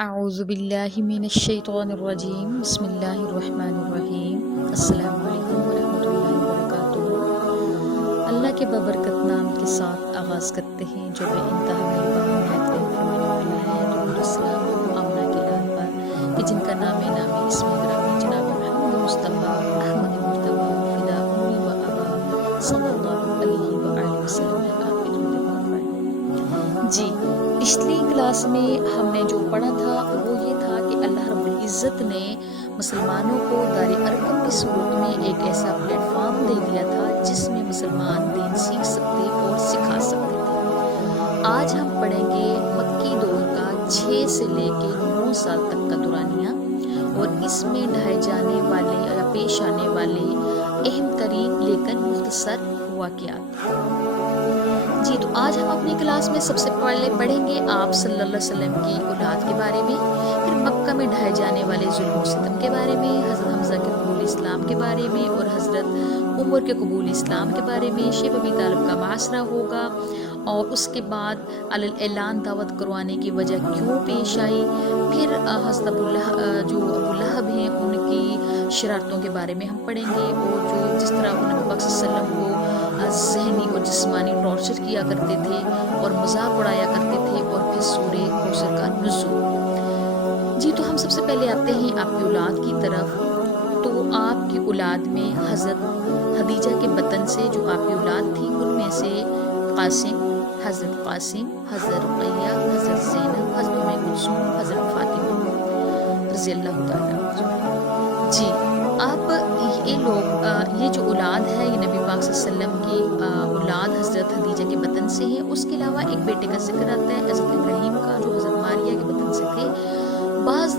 اعوذ باللہ من الشیطان الرجیم بسم اللہ الرحمن الرحیم السلام علیکم ورحمۃ اللہ وبرکاتہ۔ اللہ کے بابرکت نام کے ساتھ آغاز کرتے ہیں جو بے انتہا مہربان فرمانے والا ہے۔ درود السلام آمنہ کے لال پر کہ جن کا نام نامی اسم گرامی جناب محمد مصطفیٰ احمد مرتبہ فدا امی و ابا صلی اللہ علیہ وآلہ وسلم ہے۔ آپ کے درود پاک پر جی پچھلی کلاس میں ہم نے جو پڑھا تھا وہ یہ تھا کہ اللہ رب العزت نے مسلمانوں کو دار ارقم کی صورت میں ایک ایسا پلیٹ فارم دے دیا تھا جس میں مسلمان دین سیکھ سکتے اور سکھا سکتے تھے۔ آج ہم پڑھیں گے مکی دور کا 6 سے لے کے 9 سال تک کا دورانیہ اور اس میں ڈھائے جانے والے یا پیش آنے والے اہم ترین لیکن مختصر واقعات۔ جی تو آج ہم اپنی کلاس میں سب سے پہلے پڑھیں گے آپ صلی اللہ علیہ وسلم کی اولاد کے بارے میں، پھر مکہ میں ڈھائے جانے والے ظلم و ستم کے بارے میں، حضرت حمزہ کے قبول اسلام کے بارے میں اور حضرت عمر کے قبول اسلام کے بارے میں، شیخ ابی طالب کا معاشرہ ہوگا اور اس کے بعد علی الاعلان دعوت کروانے کی وجہ کیوں پیش آئی، پھر حضرت ابو لہب ہیں ان کی شرارتوں کے بارے میں ہم پڑھیں گے اور جو جس طرح نبی پاک صلی اللہ علیہ وسلم کو ذہنی اور جسمانی ٹارچر کیا کرتے تھے اور مذاق اڑایا کرتے تھے، اور پھر سورہ کوثر کا نزول۔ جی تو ہم سب سے پہلے آتے ہیں آپ کی اولاد کی طرف۔ تو آپ کی اولاد میں حضرت خدیجہ کے بطن سے جو آپ کی اولاد تھی ان میں سے حضرت قاسم، حضرت رقیہ، حضرت زینب، حضرت ام کلثوم، حضرت فاطمہ رضی اللہ تعالیٰ عنہ۔ جی اب یہ جو اولاد ہے یہ نبی پاک صلی اللہ علیہ وسلم کی اولاد حضرت خدیجہ کے بطن سے ہے۔ اس کے علاوہ ایک بیٹے کا ذکر آتا ہے حضرت ابراہیم کا جو حضرت ماریہ کے بطن سے تھے۔ بعض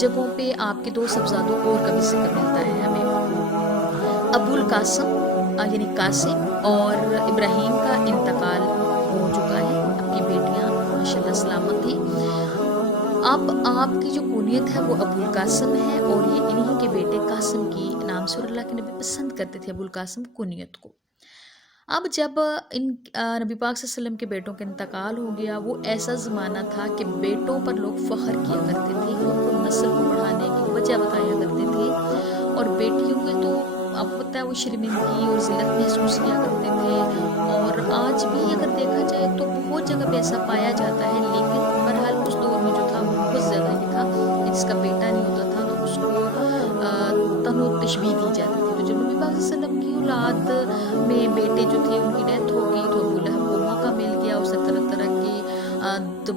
جگہوں پہ آپ کے 2 صحابزادوں اور کا بھی ذکر ملتا ہے ہمیں۔ ابو القاسم یعنی قاسم اور ابراہیم کا انتقال ہو چکا ہے، آپ کی بیٹیاں ماشاءاللہ سلامت تھیں۔ اب آپ کی جو کنیت ہے وہ ابو القاسم ہے اور یہ انہی کے بیٹے قاسم کی نام سے، اور اللہ کے نبی پسند کرتے تھے ابو القاسم کنیت کو۔ اب جب ان نبی پاک صلی اللہ علیہ وسلم کے بیٹوں کا انتقال ہو گیا، وہ ایسا زمانہ تھا کہ بیٹوں پر لوگ فخر کیا کرتے تھے، ان کو نسل کو بڑھانے کی وجہ بتایا کرتے تھے، اور بیٹیوں میں تو اب پتہ ہے وہ شرمندگی اور ذلت محسوس کیا کرتے تھے، اور آج بھی اگر دیکھا جائے تو بہت جگہ پہ ایسا پایا جاتا ہے، لیکن بہرحال اس دور میں جو تھا وہ بہت زیادہ ہی تھا، جس کا بیٹا نہیں ہوتا تھا تو اس کو تن و تشبیہ دی جاتی تھی۔ تو جب نبی پاک صلی اللہ علیہ وسلم کی اولاد میں بیٹے جو تھے ان کی ڈیتھ ہو گئی تو ابو لہب کو موقع مل گیا، اسے طرح طرح کی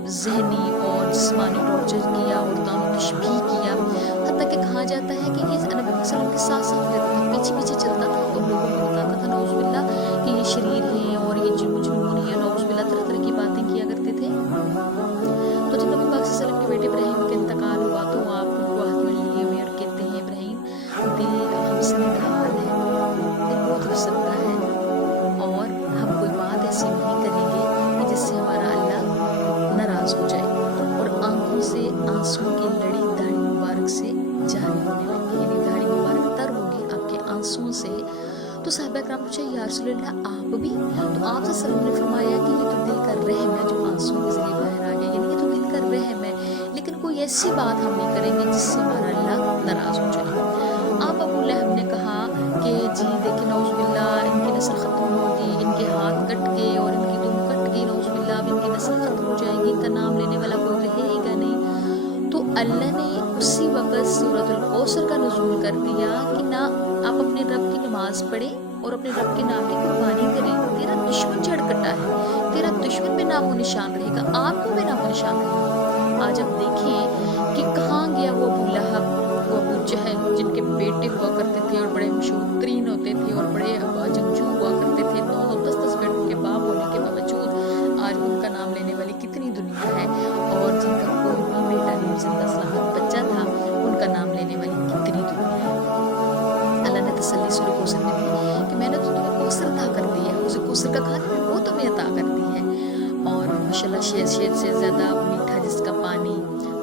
ذہنی اور جسمانی ٹارچر کیا اور تن و تشبیہ کیا، حتیٰ کہ کہا جاتا ہے کہ یہ نبی پاک صلی اللہ علیہ وسلم کے ساتھ ساتھ رہتا تھا، پیچھے پیچھے چلتا تھا اور لوگوں کو بتاتا تھا نعوذ باللہ کہ یہ شریر ہیں اور یہ مجنون ہیں، نعوذ باللہ طرح طرح کی باتیں کیا کرتے تھے۔ تو جب نبی پاک صلی اللہ علیہ وسلم کے بیٹے ابراہیم کا انتقال ہوا تو آپ ان کو ہاتھ میں لیے ہوئے اور کہتے ہیں ابراہیم دل غم سے نڈھال ہے، دل بہت رستا ہے، اور ہم کوئی بات ایسی نہیں کریں گے کہ جس سے ہمارا اللہ ناراض ہو جائے، اور آنکھوں سے آنسوں کی لڑی داڑھی مبارک سے جاری ہونے لگی، یعنی داڑھی مبارک تر ہوگی آپ کے آنسوں سے۔ تو صحابہ کرام پوچھا یا رسول اللہ آپ بھی؟ تو آپ صلی اللہ علیہ وسلم نے فرمایا کہ یہ تو دل کا رحم ہے جو آنسوں کے ذریعے باہر آ گیا، یعنی یہ تو دل کا رحم ہے، لیکن کوئی ایسی بات ہم نہیں کریں گے جس سے ہمارا اللہ ناراض ہو جائے۔ آپ ابو لہب نے کہا کہ جی دیکھیں نعوذ باللہ ان کی نسل ختم ہوگی، ان کے ہاتھ کٹ گئے اور ان کی دم کٹ گئی، نعوذ باللہ اب ان کی نسل ختم ہو جائے گی، ان کا نام لینے والا کوئی رہے گا نہیں۔ تو اللہ نے اسی وقت سورۃ الکوثر کا نزول کر دیا کہ نہ آپ اپنے رب کی نماز پڑھیں اور اپنے رب کے نام کی قربانی کریں، تیرا دشمن جڑ کٹا ہے، تیرا دشمن بے نام و نشان رہے گا، آپ کو بے نام و نشان رہے گا۔ آج اب دیکھیں کہ کہاں گیا وہ ابو لہب، وہ ابو جہل جن کے بیٹے ہوا کرتے تھے اور بڑے مشہور ترین ہوتے تھے اور بڑے جنگجو ہوا کرتے تھے، 9-10 بیٹوں کے باپ ہونے کے باوجود آج ان کا نام لینے والی کتنی دنیا ہے، اور جن کا کوئی بھی بیٹا نہیں زندہ سلامت بچہ تھا ان کا نام لینے والی کتنی دنیا ہے۔ اللہ نے تسلی سورہ کوثر میں دی کہ میں نے تو تمہیں کوثر عطا کر دی ہے، اسے کوثر کا کھانا وہ تمہیں عطا کر دی ہے، اور ماشاءاللہ شہد سے زیادہ میٹھا جس کا پانی،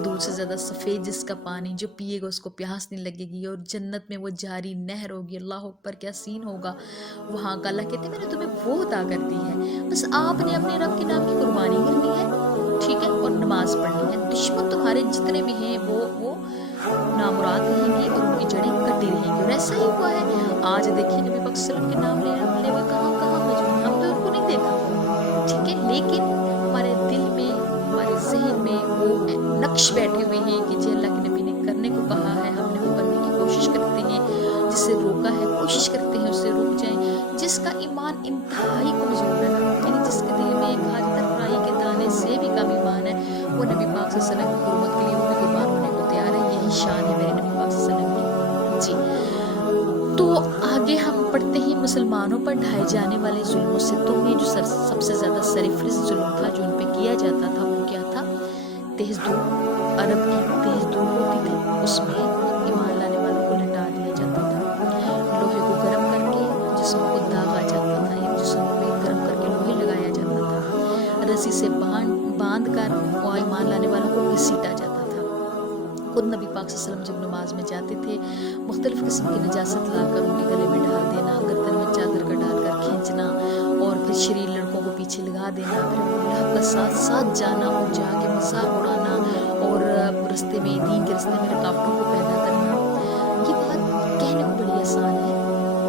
دودھ سے زیادہ سفید جس کا پانی، جو پیے گا اس کو پیاس نہیں لگے گی، اور جنت میں وہ جاری نہر ہوگی۔ اللہ اکبر، کیا سین ہوگا وہاں کا۔ اللہ کہتے ہیں میں نے تمہیں وہ عطا کر دی ہے، بس آپ نے اپنے رب کے نام کی قربانی کرنی ہے، ٹھیک ہے، اور نماز پڑھنی ہے۔ دشمن تمہارے جتنے بھی ہیں وہ نامراد رہیں گے اور ان کی جڑیں کٹی رہیں گی، اور ایسا ہی ہوا ہے۔ آج دیکھیے نبی پاک صلی اللہ علیہ وسلم کے نام لینے والے کہاں کہاں موجود ہیں، ہم نے ان کو نہیں دیکھا، ٹھیک ہے، لیکن ہمارے دل میں، ہمارے ذہن میں وہ نقش بیٹھے ہوئے ہیں کہ جی اللہ کے نبی نے کرنے کو کہا ہے، ہم نے وہ کرنے کی کوشش کرتے ہیں، جس سے روکا ہے کوشش کرتے ہیں اس سے رک جائیں۔ جس کا ایمان انتہائی کمزور ہے نا، یعنی جس کے دل میں ایک حد تک رائی کے دانے سے بھی کم ایمان ہے، وہ نبی پاک صلی اللہ علیہ وسلم کی حرمت کے لیے وہ بھی قربان ہونے کو تیار ہے۔ یہی شان ہے میرے نبی پاک صلی اللہ علیہ وسلم کی۔ جی تو آگے ہم پڑھتے ہیں مسلمانوں پر ڈھائے جانے والے ظلم و ستم میں جو سب سے زیادہ سرفرست ظلم تھا جو ان پہ کیا جاتا تھا وہ کیا تھا؟ تیز دھوپ، عرب کی تیز دھوپ ہوتی تھی، اس میں ایمان لانے والوں کو لٹا دیا جاتا تھا۔ لوہے کو گرم کر کے جسم کو داغا جاتا تھا، یا جسم پہ گرم کر کے لوہے لگایا جاتا تھا، رسی سے باندھ کر وہ ایمان لانے والوں کو گھسیٹا جاتا تھا۔ خود نبی پاک صلی اللہ علیہ وسلم جب نماز میں جاتے تھے، مختلف قسم کی نجاست لا کر ان کے گلے میں ڈال دینا، گردن میں چادر کا ڈال کر کھینچنا، اور پھر شریر لڑکوں کو پیچھے لگا دینا، پھر اللہ کا ساتھ ساتھ جانا اور جا کے مذاق اڑانا، اور رستے میں دین کے رستے میں رکاوٹوں کو پیدا کرنا۔ یہ بات کہنے کو بڑی آسان ہے،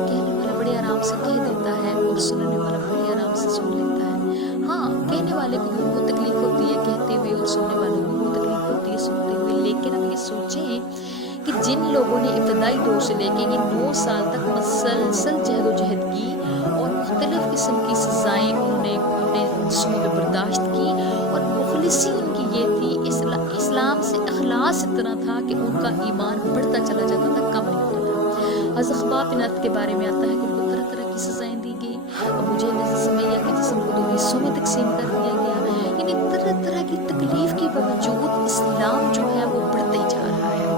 کہنے والا بڑے آرام سے کہہ دیتا ہے اور سننے والا بڑے آرام سے سن لیتا ہے۔ ہاں، کہنے والے کو بھی بہت تکلیف ہوتی ہے کہتے ہوئے، اور سننے والوں کو بھی بہت تکلیف ہوتی ہے سنتے ہوئے، لیکن اب یہ سوچیں کہ جن لوگوں نے ابتدائی دور سے لے کے 9 سال تک مسلسل جہد و جہد کی اور مختلف قسم کی سزائیں انہوں نے اپنے جسموں پہ برداشت کی، اور مخلصی ان کی یہ تھی، اسلام سے اخلاص اتنا تھا کہ ان کا ایمان بڑھتا چلا جاتا تھا، کم نہیں ہوتا تھا۔ حضرت خباب بن ارد کے بارے میں آتا ہے کہ ان کو طرح طرح کی سزائیں دی گئی، ابو جہل نے سمیہ کے جسم کو 2 حصوں میں تقسیم کر دیا گیا، یعنی طرح طرح کی تکلیف کے باوجود اسلام جو ہے وہ بڑھتے ہی جا رہا ہے۔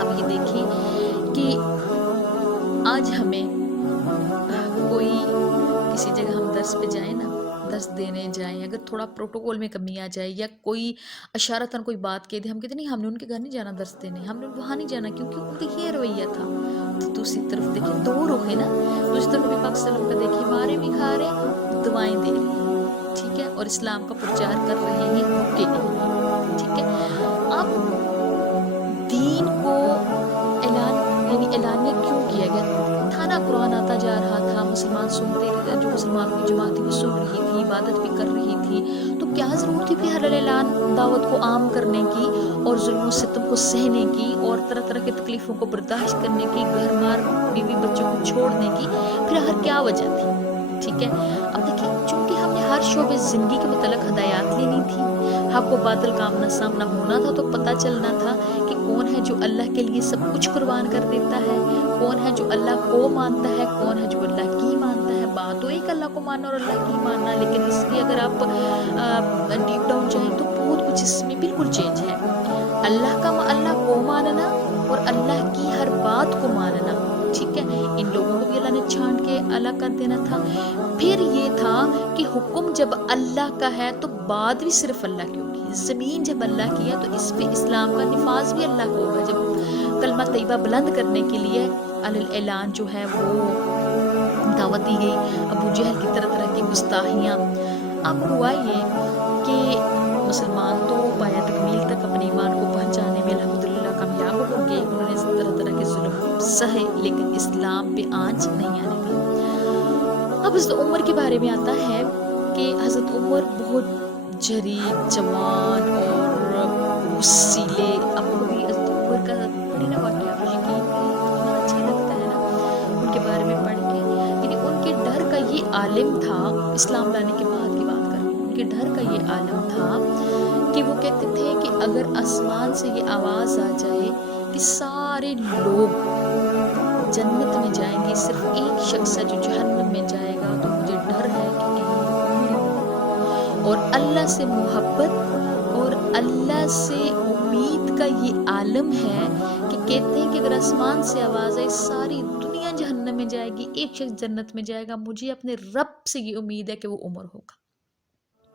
اب یہ دیکھیں کہ آج ہمیں کوئی کسی جگہ ہم درس پہ جائیں نا، درس دینے جائیں، اگر تھوڑا پروٹوکول میں کمی آ جائے یا کوئی اشارتاً کوئی بات کہہ دے، ہم کہتے نہیں ہم نے ان کے گھر نہیں جانا درس دینے، ہم نے وہاں نہیں جانا، کیونکہ ان کا یہ رویہ تھا۔ تو دوسری طرف دیکھیں، 2 رخ ہے نا، دوسری طرف نبی پاک صلی اللہ علیہ وسلم کا دیکھیں، مارے بھی کھا رہے، دعائیں دے رہے ہیں، ٹھیک ہے، اور اسلام کا پرچار کر رہے ہیں، رکے نہیں، ٹھیک ہے۔ اب دین کو اعلانیہ کیوں کیا گیا تھا نا؟ قرآن آتا جا رہا تھا، مسلمان سنتے رہتے، جو مسلمانوں کی جماعت تھی وہ سن رہی تھی، عبادت بھی کر رہی تھی، تو کیا ضرورت تھی پھر اعلان دعوت کو عام کرنے کی، اور ظلم و ستم کو سہنے کی، اور طرح طرح کی تکلیفوں کو برداشت کرنے کی، گھر بار بیوی بچوں کو چھوڑنے کی؟ پھر آخر کیا وجہ تھی؟ ٹھیک ہے، اب دیکھیں، چونکہ ہم نے ہر شعبے زندگی کے متعلق ہدایات لینی تھی، حق و باطل کا آمنا سامنا ہونا تھا، تو پتہ چلنا تھا کہ کون ہے جو اللہ کے لیے سب کچھ قربان کر دیتا ہے، کون ہے جو اللہ کو مانتا ہے، کون ہے جو اللہ کی مانتا ہے۔ بات تو ایک اللہ کو ماننا اور اللہ کی ماننا، لیکن اس لیے اگر آپ ڈیپ ڈاؤن جائیں تو بہت کچھ اس میں بالکل چینج ہے۔ اللہ کو ماننا اور اللہ کی ہر بات کو ماننا، ٹھیک ہے، ان لوگوں کو بھی اللہ نے چھانٹ کے الگ کر دینا تھا۔ پھر یہ تھا کہ حکم جب اللہ کا ہے تو بات بھی صرف اللہ کی ہوگی، زمین جب اللہ کی ہے تو اس پہ اسلام کا نفاذ بھی اللہ کو ہوگا۔ جب کلمہ طیبہ بلند کرنے کے لیے اعلان جو ہے وہ دعوت دی گئی، ابو جہل کی طرح طرح کی گستاخیاں۔ اب ہوا یہ کہ مسلمان تو پایا تکمیل تک اپنے ایمان کو پہنچانے میں الحمدللہ کامیاب ہو گئے، انہوں نے طرح طرح کے ظلم سہے، لیکن اسلام پہ آنچ نہیں آنے دی۔ اب حضرت عمر کے بارے میں آتا ہے کہ حضرت عمر بہت جری، جوان اور غصیلے۔ اب کبھی حضرت عمر کا بڑی نا واقعہ تو یقین کریں اتنا اچھا لگتا ہے نا ان کے بارے میں پڑھ کے، یعنی ان کے ڈر کا یہ عالم تھا، اسلام لانے کے بعد کی بات کر رہی ہوں، ان کے ڈر کا یہ عالم تھا کہ وہ کہتے تھے کہ اگر آسمان سے یہ آواز آ جائے کہ سارے لوگ جنت میں جائیں گے، صرف ایک شخص ہے جو جہنم میں جائے گا، تو مجھے ڈر ہے کہ کہیں اور اللہ سے محبت اور اللہ سے امید کا یہ عالم ہے کہ کہتے ہیں کہ اگر آسمان سے آواز آئے ساری دنیا جہنم میں جائے گی، ایک شخص جنت میں جائے گا، مجھے اپنے رب سے یہ امید ہے کہ وہ عمر ہوگا۔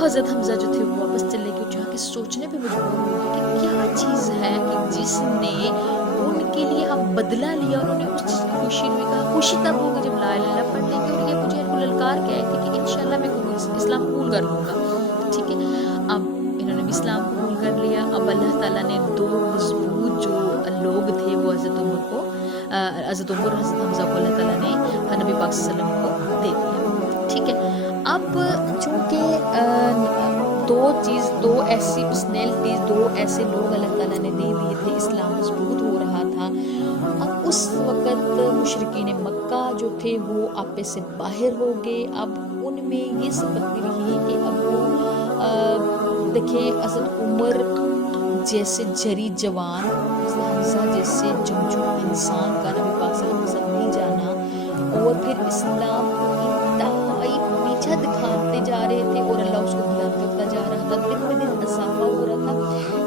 حضرت حمزہ جو تھے وہ واپس چلے گئے، جا کے سوچنے پہ مجبور ہو گئے کہ کیا چیز ہے کہ جس نے ان کے لیے ہم بدلہ لیا، انہوں نے اس چیز کی خوشی میں کہا خوشی تب ہوگی جب لا الہ الا اللہ پڑھ لیں گے، اور یہ مجھے ان کو للکار کے آئے تھے کہ انشاءاللہ میں اسلام قبول کر لوں گا، ٹھیک ہے۔ اب انہوں نے بھی اسلام قبول کر لیا۔ اب اللہ تعالیٰ نے دو مضبوط جو لوگ تھے وہ حضرت عمر کو، حضرت عمر اور حضرت حمزہ کو اللہ تعالیٰ نے نبی پاک صلی اللہ علیہ وسلم کو دے دیا، ٹھیک ہے۔ اب چونکہ دو ایسی پرسنالٹیز، دو ایسے لوگ اللہ تعالیٰ نے دے دیے تھے، اسلام مضبوط ہو رہا تھا۔ اب اس وقت مشرکین مکہ جو تھے وہ آپے سے باہر ہو گئے۔ اب ان میں یہ سبق بھی رہی کہ اب وہ دیکھیں حضرت عمر جیسے جری جوان، حضرت حمزہ جیسے جنگجو انسان کا نبی پاک صلی اللہ علیہ وسلم نہیں جانا، اور پھر اسلام کو انتہائی پیچھا دکھاتے جا رہے تھے اور اللہ اس کو بلند کرتا جا رہا تھا، دن بہ دن اضافہ ہو رہا تھا۔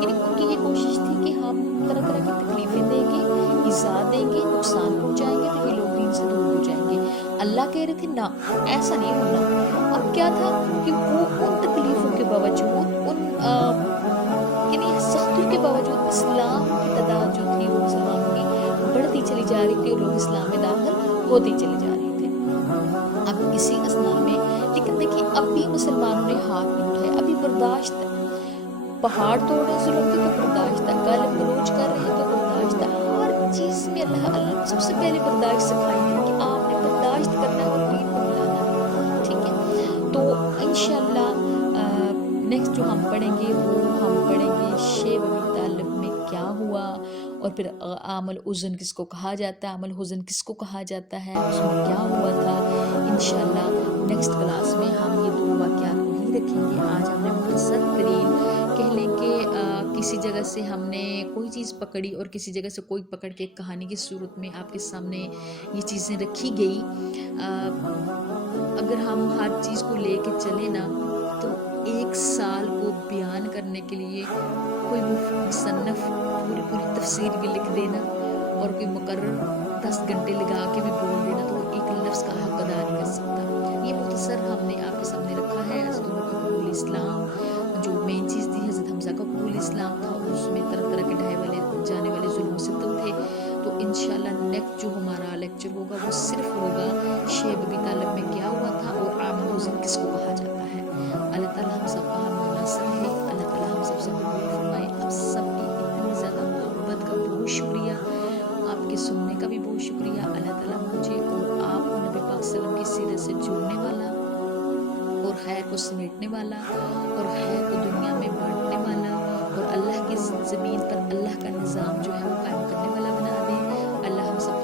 یعنی ان کی یہ کوشش تھی کہ ہم طرح طرح کی تکلیفیں دیں گے، ایذا دیں گے، نقصان پہنچائیں گے تو یہ لوگ دین سے دور ہو جائیں گے۔ اللہ کہہ رہے تھے نہ، ایسا نہیں ہونا۔ اب کیا تھا کہ وہ ان تکلیفوں کے باوجود، ان یعنی سختیوں کے باوجود اسلام کی تعداد جو تھی وہ مسلمانوں کی بڑھتی چلی جا رہی تھی اور لوگ اسلام میں داخل ہوتے چلے جا رہے تھے۔ اب اسی اثناء میں لیکن دیکھیں اب بھی مسلمانوں نے ہاتھ نہیں اٹھائے، ابھی برداشت ہے، پہاڑ توڑنے ظلم کی تو برداشت ہے، گالی گلوچ کر رہے ہیں تو برداشت ہے، ہر چیز میں اللہ سب سے پہلے برداشت سکھائی ہے کہ آپ نے برداشت کرنا ہے اور دین کو ملانا ہے، ٹھیک ہے۔ تو انشاءاللہ نیکسٹ جو ہم پڑھیں گے وہ ہم پڑھیں گے شیب ابی طالب میں کیا ہوا، اور پھر عام الحزن کس کو کہا جاتا ہے، عام الحزن کس کو کہا جاتا ہے، اس میں کیا ہوا تھا۔ انشاءاللہ نیکسٹ کلاس میں ہم یہ دو واقعات کو ہی رکھیں گے۔ آج ہم نے مختصر ترین کہہ لیں کہ کسی جگہ سے ہم نے کوئی چیز پکڑی اور کسی جگہ سے کوئی پکڑ کے کہانی کی صورت میں آپ کے سامنے یہ چیزیں رکھی گئی۔ اگر ہم ہر چیز کو لے کے چلیں نا تو ایک سال کو بیان کرنے کے لیے کوئی مصنف پوری تفسیر بھی لکھ دینا اور کوئی مقرر 10 گھنٹے لگا کے بھی بول دینا تو وہ ایک لفظ کا حق ادا نہیں کر سکتا۔ یہ مختصر ہم نے آپ کے سامنے رکھا ہے۔ حضرت عمر کا قبول اسلام جو مین چیز تھی، حضرت حمزہ کا قبول اسلام تھا، اس میں طرح طرح کے ڈھائے والے جانے والے ظلم و ستم تھے۔ تو انشاءاللہ نیکسٹ جو ہمارا لیکچر ہوگا وہ صرف ہوگا شیب ابی طالب میں کیا ہوا تھا اور عام الحزن کس کو کہا جاتا ہے۔ اللہ تعالیٰ ہم سب کا ہم ناصر ہے، اللہ تعالیٰ ہم سب سے قبول فرمائے۔ آپ سب کی اتنی زیادہ محبت کا بہت شکریہ، آپ کے سننے کا بھی بہت شکریہ۔ اللہ تعالیٰ مجھے اور آپ کو نبی پاک صلی اللہ علیہ وسلم کی سیرت سے جوڑنے والا اور خیر کو سمیٹنے والا اور خیر کو دنیا میں بانٹنے والا اور اللہ کی زمین پر اللہ کا نظام جو ہے وہ قائم کرنے والا بنا دے۔ اللہ ہم سب